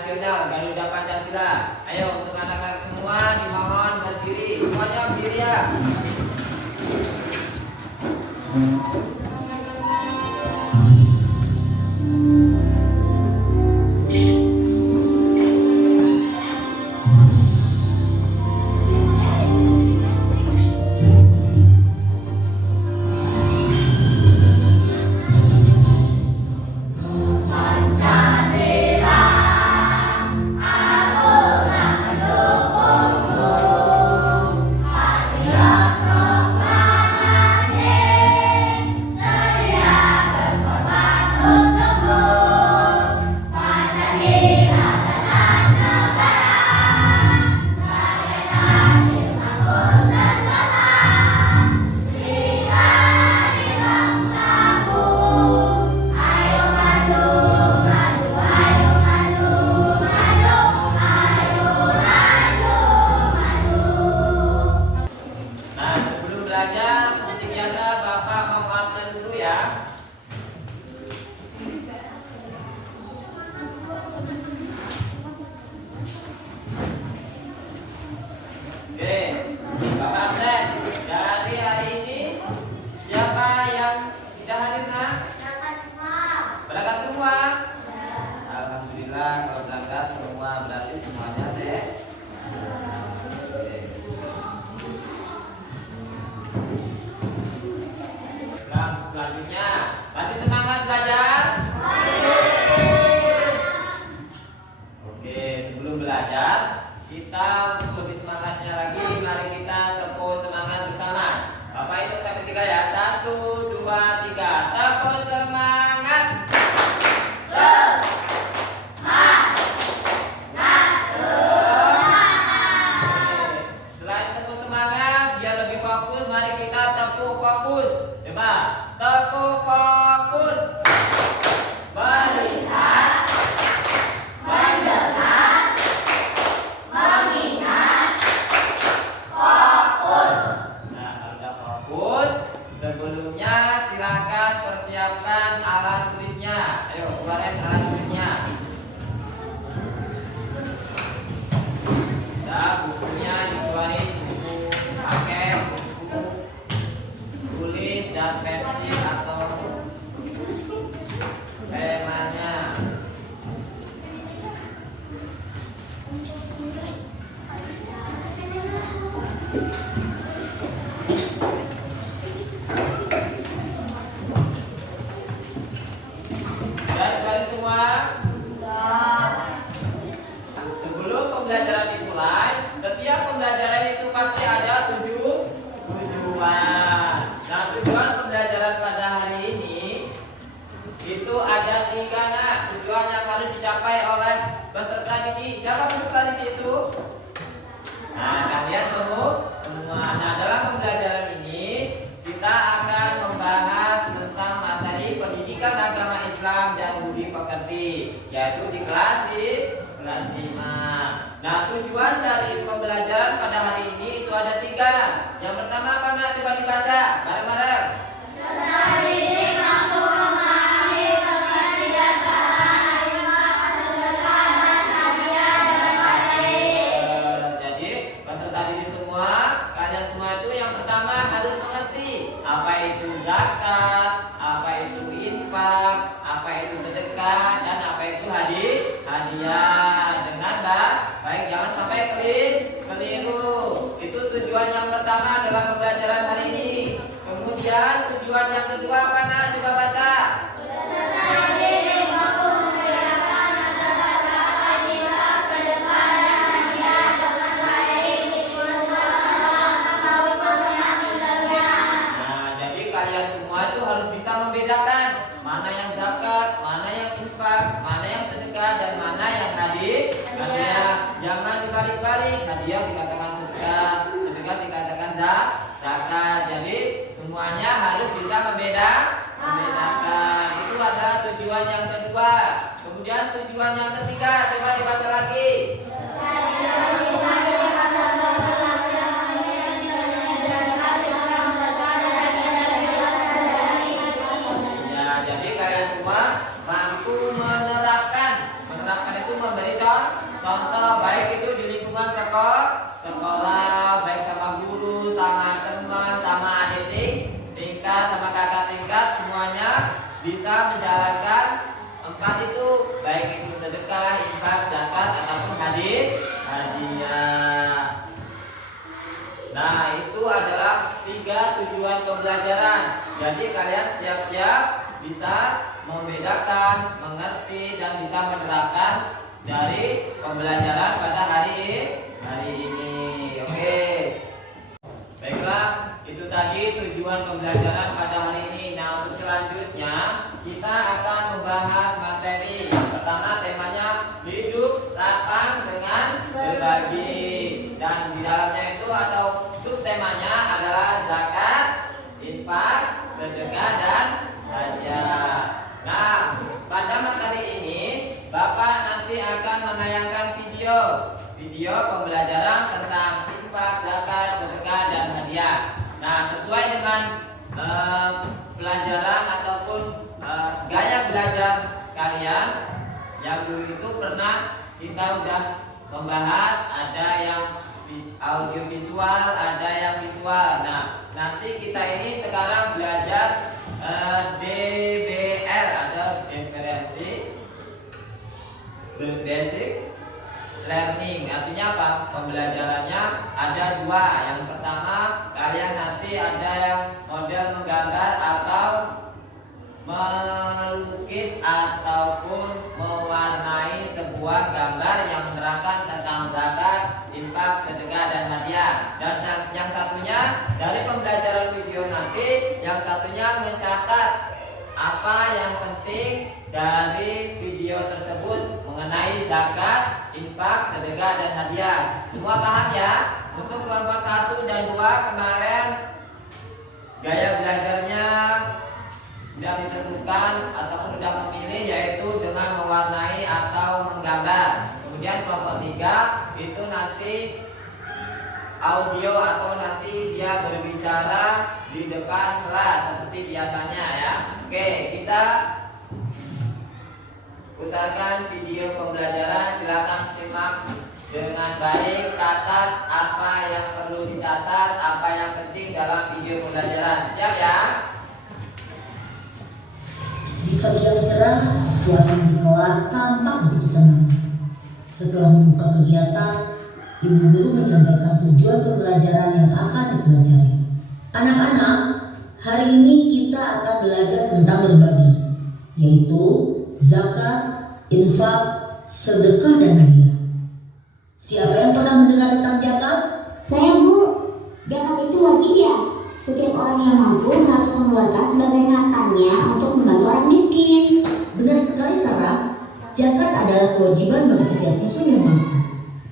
Nasional Garuda Pancasila. Ayo untuk anak-anak semua dimohon berdiri. Semuanya berdiri ya. Kalau berangkat semua berarti semuanya deh. Selanjutnya masih semangat belajar? Oke, sebelum belajar kita untuk lebih semangatnya lagi, mari kita tepuk semangat bersama. Bapak itu sampai 3 ya. 1, 2, 3. Tepuk semangat. Coba tepuk fokus. Melihat, mendengar, mengingat, fokus. Nah, kalau udah fokus, sebelumnya silakan persiapkan alat tulisnya. Ayo keluarin alat tulisnya. Nah, bukunya dikeluarin, buku paket, buku tulis dan pensil atau temanya. Dari semua. Sebelum pembelajaran dimulai, setiap pembelajaran itu pasti ada tujuan. Nah, tujuan pembelajaran pada hari ini itu ada 3 nak. Tujuan yang harus dicapai oleh peserta didik. Siapa peserta didik itu? Nah, kalian semua. Nah, dalam pembelajaran ini kita akan membahas tentang materi pendidikan agama Islam dan budi pekerti, yaitu di kelas 5. Nah, tujuan dari pembelajaran pada hari ini itu ada 3. Yang pertama apa nak? Coba dibaca bareng-bareng. Jadi peserta didik semua, kalian semua itu yang pertama harus mengerti apa itu zakat, apa itu infak, apa itu sedekah, dan apa itu hadiah. Dengan baik, jangan sampai keliru. Itu tujuan yang pertama dalam pembelajaran hari ini. Kemudian tujuan yang kedua apa nak? Coba baca. Nah, jadi kalian semua itu harus bisa membedakan mana yang zakat, mana yang infak, mana yang sedekah, dan mana yang hadiah. Jangan dibalik-balik. Hadiah dikatakan sedekah, sedekah dikatakan zakat. Jadi semuanya harus bisa membedakan. Itu adalah tujuan yang kedua. Kemudian tujuan yang ketiga, coba dibaca lagi. Ya, jadi kalian semua mampu menerapkan itu memberi contoh. membedakan, mengerti, dan bisa menerapkan dari pembelajaran pada hari ini. Oke. Baiklah, itu tadi tujuan pembelajaran pada hari ini. Nah, untuk selanjutnya kita akan membahas materi. Yang pertama temanya hidup lapang dengan berbagi. Dan di dalamnya itu atau subtemanya adalah zakat, infak, sedekah, dan hadiah. Nah, pada materi ini Bapak nanti akan menayangkan video pembelajaran tentang infak, zakat, sedekah, dan hadiah. Nah, sesuai dengan pelajaran ataupun gaya belajar kalian yang dulu itu pernah kita udah membahas, ada yang audio visual, ada yang visual. Nah, nanti kita ini sekarang belajar DBR atau diferensi basic learning. Artinya apa? Pembelajarannya ada dua. Yang pertama, kalian nanti ada yang model menggambar atau melukis ataupun mewarnai sebuah gambar yang menerangkan tentang zakat, infak, sedekah, dan hadiah. Dan yang satunya dari pembelajaran video nanti, yang satunya mencatat apa yang penting dari video tersebut mengenai zakat, infak, sedekah, dan hadiah. Semua paham ya? Untuk kelompok 1 dan 2 kemarin gaya belajarnya sudah ditentukan ataupun sudah memilih, yaitu dengan mewarnai atau menggambar. Kemudian kelompok 3 itu nanti audio atau nanti dia berbicara di depan kelas seperti biasanya ya. Oke, kita putarkan video pembelajaran. Silakan simak dengan baik, catat apa yang perlu dicatat, apa yang penting dalam video pembelajaran. Siap ya? Di pagi yang cerah, suasana di kelas tampak begitu tenang. Setelah membuka kegiatan, ibu guru menyampaikan tujuan pembelajaran yang akan dipelajari. Anak-anak, hari ini kita akan belajar tentang berbagi, yaitu zakat, infak, sedekah, dan hadiah. Siapa yang pernah mendengar tentang zakat? Saya, Bu. Zakat itu wajib ya? Setiap orang yang mampu harus mengeluarkan sebagian hartanya untuk membantu orang miskin. Benar sekali, Sarah. Zakat adalah kewajiban bagi setiap muslim yang mampu.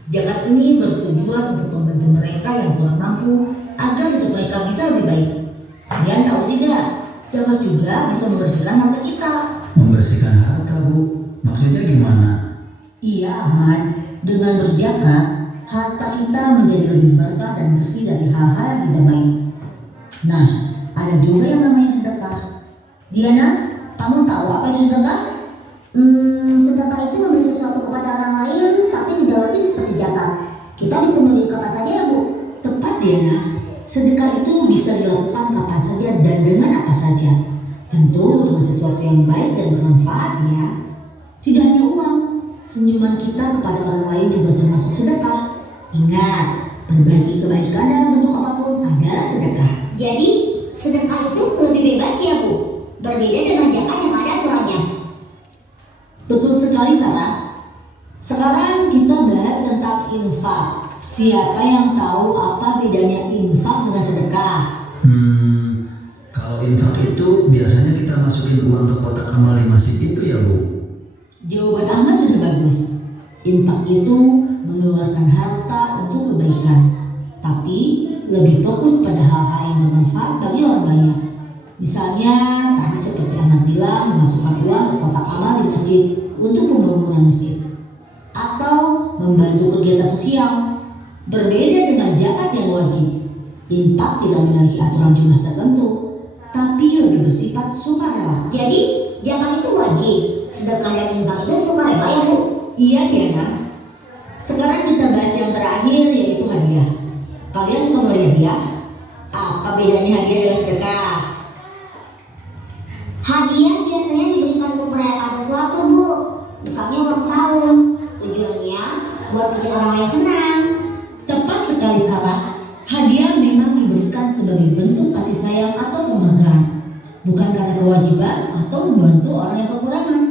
Zakat ini bertujuan untuk membantu mereka yang kurang mampu agar hidup mereka bisa lebih baik. Kalian tahu tidak? Zakat juga bisa membersihkan harta kita. Membersihkan harta, Bu? Maksudnya gimana? Iya, Ahmad. Dengan berzakat, harta kita menjadi lebih berkah dan bersih dari hal-hal yang tidak baik. Nah, ada juga yang namanya sedekah. Diana, kamu tahu apa itu sedekah? Sedekah itu memberi sesuatu kepada orang lain, tapi tidak wajib seperti zakat. Kita bisa memberi kapan saja ya, Bu? Tepat, Diana. Sedekah itu bisa dilakukan kapan saja dan dengan apa saja. Tentu dengan sesuatu yang baik dan bermanfaat ya. Tidak hanya uang, senyuman kita kepada orang lain juga termasuk sedekah. Ingat, berbagi kebaikan dalam bentuk apapun adalah sedekah. Jadi, sedekah itu lebih bebas ya, Bu? Berbeda dengan zakat yang ada aturannya. Betul sekali, Sarah. Sekarang kita bahas tentang infak. Siapa yang tahu apa bedanya infak dengan sedekah? Kalau infak itu biasanya kita masukin uang ke kotak amal di masjid itu ya, Bu? Jawaban Ahmad sudah bagus. Infak itu mengeluarkan harta untuk kebaikan, tapi lebih fokus pada hal-hal yang bermanfaat bagi orang banyak. Misalnya tadi seperti Ahmad bilang, memasukkan uang ke kotak amal di masjid untuk pembangunan masjid atau membantu kegiatan sosial. Berbeda dengan zakat yang wajib, infak tidak memiliki aturan jumlah tertentu, tapi lebih bersifat sukarela. Jadi, zakat itu wajib, sedekah dan infak itu sukarela ya, Bu? Iya, Diana. Sekarang kita bahas yang terakhir, yaitu hadiah. Kalian suka memberi hadiah? Apa bedanya hadiah dengan sedekah? Hadiah biasanya diberikan untuk merayakan sesuatu, Bu. Misalnya ulang tahun. Tujuannya buat bikin orang lain senang. Tepat sekali, Sarah. Hadiah memang diberikan sebagai bentuk kasih sayang atau penghargaan. bukan karena kewajiban atau membantu orang yang kekurangan.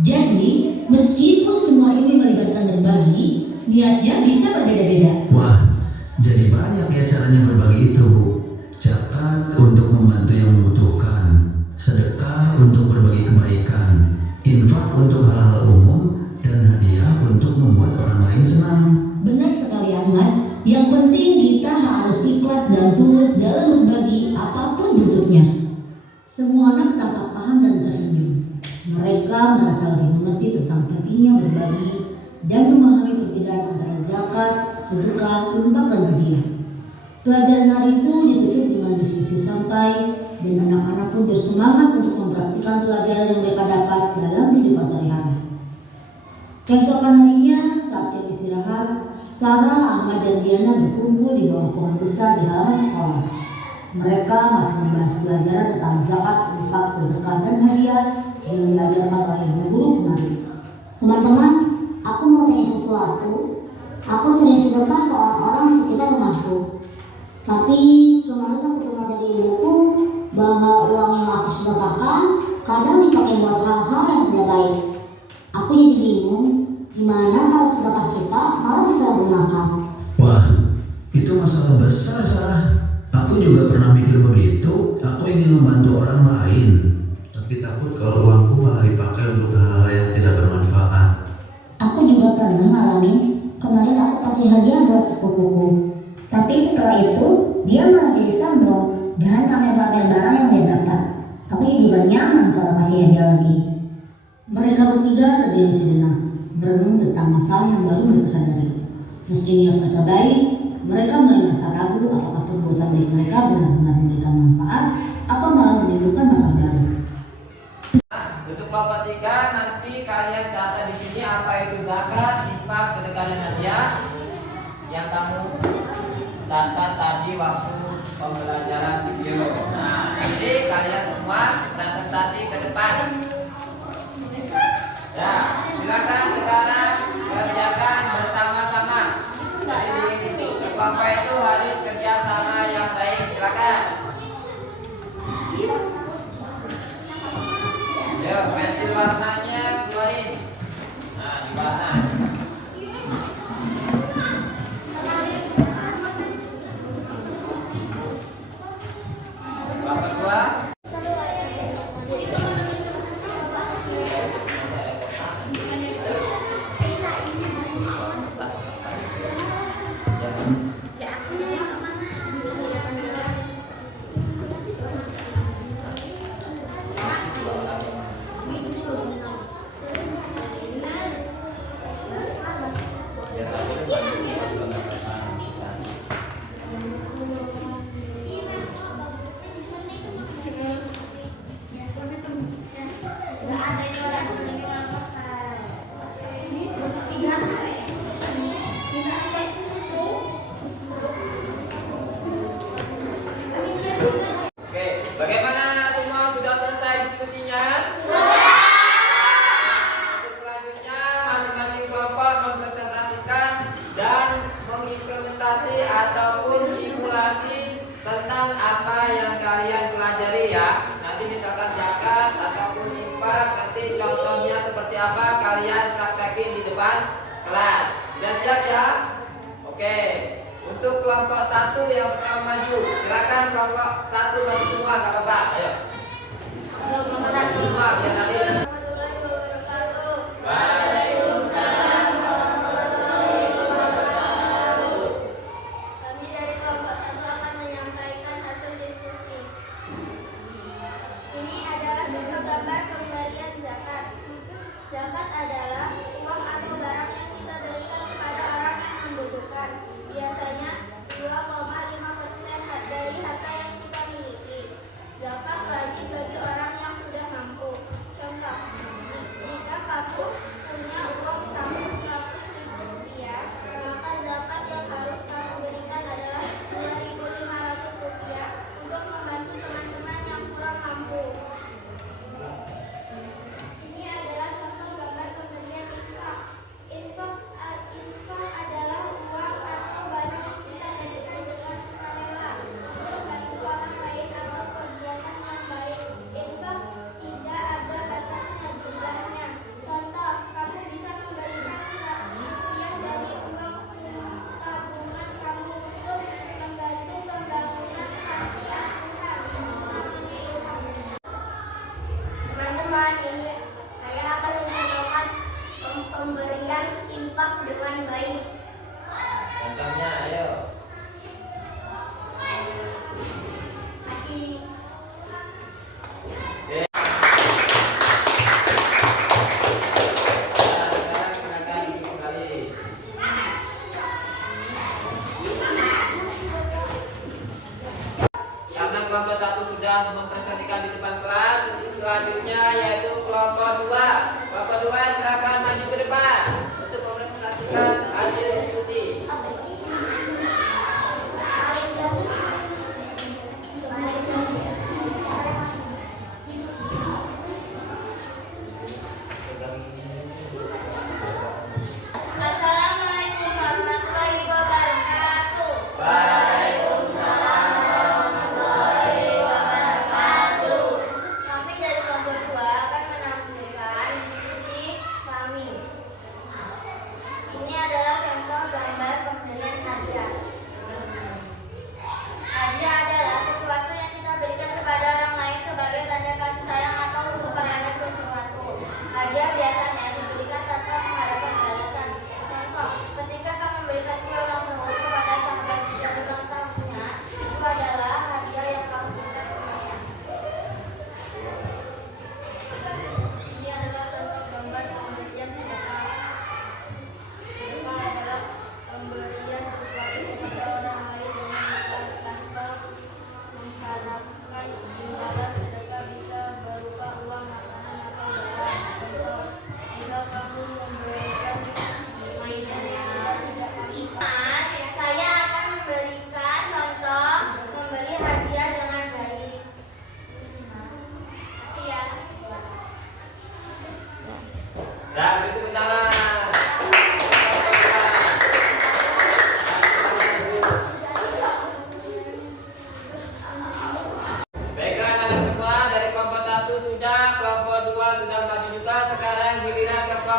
Jadi, meskipun semua ini melibatkan berbagi, niatnya bisa berbeda-beda. Wah, jadi banyak ya caranya berbagi itu, Bu. Zakat untuk membantu yang membutuhkan, sedekah untuk berbagi kebaikan, infak untuk hal-hal umum, dan hadiah untuk membuat orang lain senang. Benar sekali Ahmad, yang penting kita harus ikhlas dan tulus dalam berbagi apapun bentuknya. Semua anak tampak paham dan tersenyum. Mereka merasa lebih mengerti tentang pentingnya berbagi dan memahami perbedaan antara zakat, sedekah, infak, dan hadiah. Pelajaran hari itu ditutup dengan diskusi santai dan anak-anak pun bersemangat untuk mempraktikkan pelajaran yang mereka dapat dalam kehidupan sehari-hari. Keesokan harinya, saat jam istirahat, Sarah, Ahmad, dan Diana berkumpul di bawah pohon besar di halaman sekolah. Mereka masih membahas pelajaran tentang zakat, infak, sedekah, dan hadiah yang diajarkan oleh guru kemarin. Teman-teman, aku mau tanya sesuatu. Aku sering sedekah ke orang-orang di sekitar rumahku. Tapi kemarin aku dengar dari ibuku bahwa uang yang aku sedekahkan kadang dipakai buat hal-hal yang tidak baik. Aku jadi bingung, gimana kalau sedekah kita malah disalahgunakan? Wah, itu masalah besar, Sarah. Aku juga pernah mikir begitu. Aku ingin membantu orang lain, tapi takut kalau uangku malah dipakai untuk hal-hal yang tidak bermanfaat. Aku juga pernah ngalamin. Kemarin aku kasih hadiah buat sepupuku. Tapi setelah itu, dia malah jadi sombong dan pamer-pamer barang yang dia dapat. Aku juga nyaman kalau kasih hadiah lagi. Mereka bertiga terdiam sejenak, merenung tentang masalah yang baru mereka sadari. Meski niat mereka baik, mereka mulai merasa ragu apakah perbuatan baik mereka benar-benar memberikan manfaat atau malah menimbulkan masalah baru. Untuk kelompok 3 nanti kalian catat di sini apa itu zakat, infak, sedekah, dan hadiah yang kamu catat tadi waktu pembelajaran video. Nah, nanti kalian semua presentasi ke depan. Ya, silakan sekarang kerjakan bersama-sama. Jadi di kelompok itu harus kerja sama yang baik. Silakan. Yuk, pensil warnanya keluarin. Nah, di warna. Kelompok 2. Oke, bagaimana semua sudah selesai diskusinya? Untuk selanjutnya masing-masing kelompok mempresentasikan dan mengimplementasi ataupun simulasi tentang apa yang kalian pelajari ya. Nanti misalkan zakat ataupun infak, nanti contohnya seperti apa kalian praktekin di depan kelas. Sudah siap ya? Oke. Untuk kelompok 1 yang pertama maju, silakan kelompok 1 maju semua, nggak apa-apa. Ayo. Semua biar nanti. Waalaikumsalam warahmatullahi wabarakatuh. Kami dari kelompok 1 akan menyampaikan hasil diskusi. Ini adalah contoh gambar pemberian zakat. Zakat adalah uang atau barang yang kita berikan kepada orang yang membutuhkan. Biasanya 2,5% dari harta yang kita miliki. Zakat wajib bagi orang yang sudah mampu. Contoh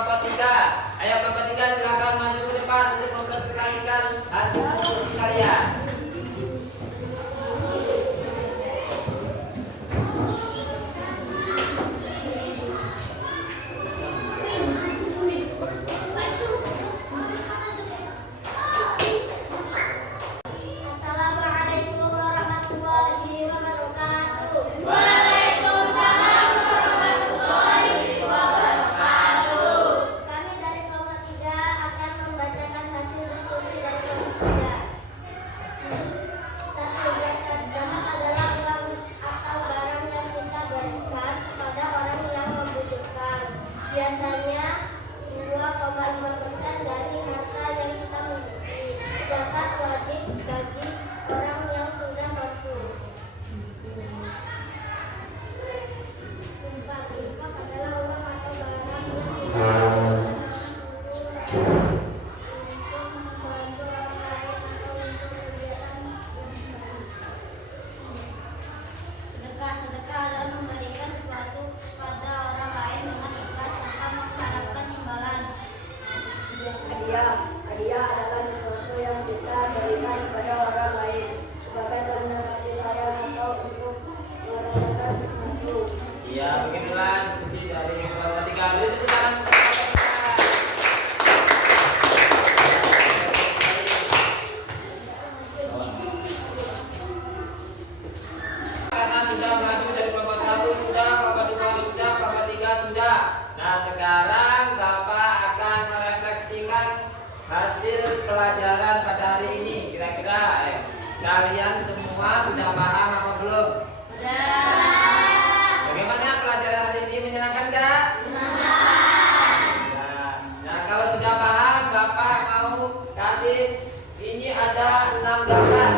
kelompok 3. Ayo kelompok 3 silakan maju ke depan untuk mempresentasikan hasil diskusi kalian. Assalamualaikum warahmatullahi wabarakatuh. Kami dari kelompok 3 akan membacakan hasil diskusi dari kelompok 3. Satu, zakat adalah uang atau barang yang kita berikan kepada orang yang membutuhkan. Biasanya 2,5% dari harta yang kita miliki. Zakat wajib bagi orang yang sudah mampu. Infak adalah uang atau barang yang kita berikan untuk membantu orang lain atau untuk kegiatan beribadah. Sedekah adalah memberikan sesuatu pada orang lain dengan ikhlas tanpa mengharapkan imbalan. Hadiah adalah sesuatu yang kita berikan kepada orang lain sebagai tanda kasih sayang atau untuk merayakan sesuatu. Ya, begitulah diskusi dari kelompok 3. Beri tepuk tangan untuk kelompok 3. Karena sudah maju dari kelompok 1 sudah, kelompok 2 sudah, kelompok 3 sudah. Nah, sekarang Bapak akan merefleksikan hasil pelajaran pada hari ini. Kira-kira kalian semua sudah paham apa belum? Bagaimana pelajaran hari ini, menyenangkan nggak? Nah, kalau sudah paham, Bapak mau kasih ini ada 6 gambar.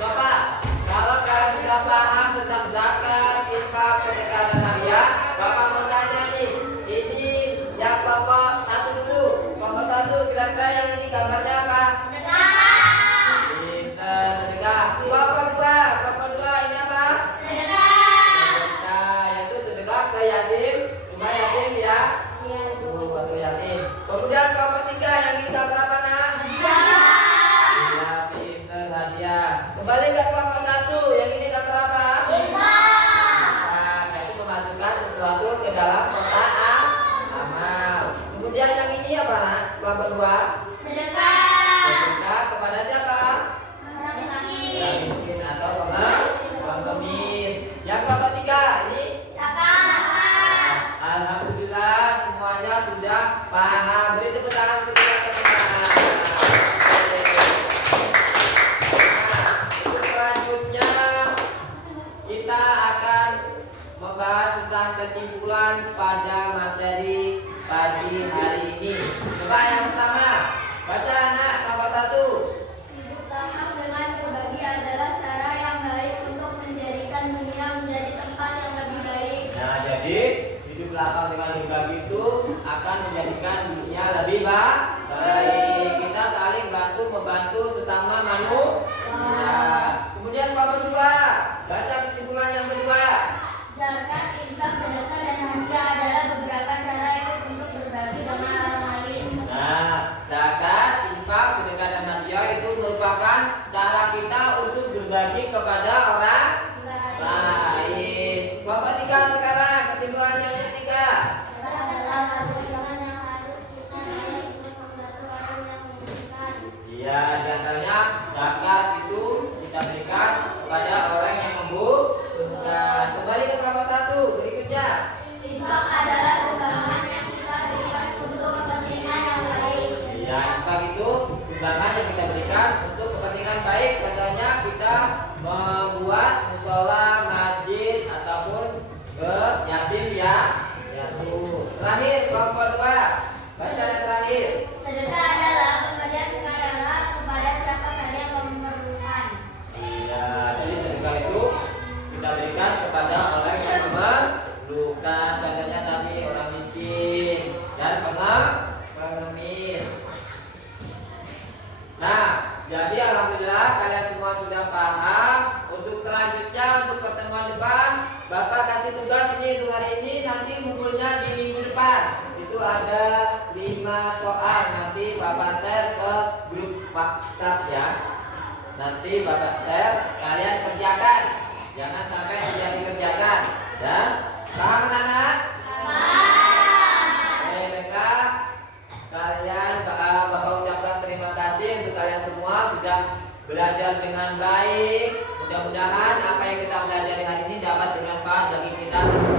Coba, kalau kalian sudah paham tentang zakat, infak, sedekah dan hadiah, Bapak mau tanya nih, ini yang kelompok 1 dulu. Kelompok 1 kira-kira yang ini gambarnya apa? Pinter, sedekah. Kelompok 2 ini apa? Sedekah, yaitu sedekah ke yatim, rumah yatim ya. Bantu yatim. Kemudian kelompok 3 yang ini gambar apa nak? Iya, pinter, hadiah. Kembali ke kelompok 1 yang ini gambar apa? Nah, yaitu memasukkan sesuatu ke dalam kotak amal. Kemudian yang ini apa nak? Kelompok 2 sedekah kepada siapa? Orang miskin atau pengemis. Yang kelompok 3 ini alhamdulillah semuanya sudah paham. Beri tepuk tangan untuk kita semua. Nah, untuk selanjutnya kita akan membahas tentang kesimpulan pada materi pagi hari ini. Coba yang pertama, baca anak kelompok 1. Hidup tamah dengan berbagi adalah cara yang baik untuk menjadikan dunia menjadi tempat yang lebih baik. Nah, jadi hidup lapang dengan berbagi itu akan menjadikan dunia lebih baik. Kita saling bantu membantu sesama manusia. Kemudian kelompok 2, baca kesimpulan yang kedua. Zakat, infak, sedekah, dan hadiah adalah beberapa cara untuk berbagi dengan orang lain. Nah, zakat, infak, sedekah dan hadiah itu merupakan cara kita untuk berbagi kepada orang lain. Kelompok 3 sekarang kesimpulan yang ketiga. Zakat adalah kewajiban yang harus kita raih untuk membantu orang yang membutuhkan. Iya, biasanya zakat itu kita berikan kepada orang yang membutuhkan. Kembali ke kelompok 1 berikutnya. Infak adalah sumbangan yang kita berikan untuk kepentingan yang baik. Iya, infak itu sumbangan yang kita berikan untuk kepentingan baik. Contohnya kita membuat musola, masjid ataupun ke yatim ya. Terakhir kelompok 2, baca yang terakhir. Sedekah adalah pemberian sukarela kepada siapa saja yang memerlukan. Iya, jadi sedekah itu kita berikan kepada orang yang memerlukan. Contohnya tadi orang miskin dan pengemis. Nah, jadi alhamdulillah kalian semua sudah paham. Untuk selanjutnya, untuk pertemuan depan, Bapak kasih tugas ini untuk hari ini, nanti ngumpulnya di minggu depan. Itu ada soal. Nanti Bapak share ke grup WhatsApp ya. Nanti Bapak share, kalian kerjakan. Jangan sampai tidak dikerjakan. Dan paham anak-anak? Mereka kalian Bapak ucapkan terima kasih untuk kalian semua sudah belajar dengan baik. Mudah-mudahan apa yang kita pelajari hari ini dapat bermanfaat bagi kita semua.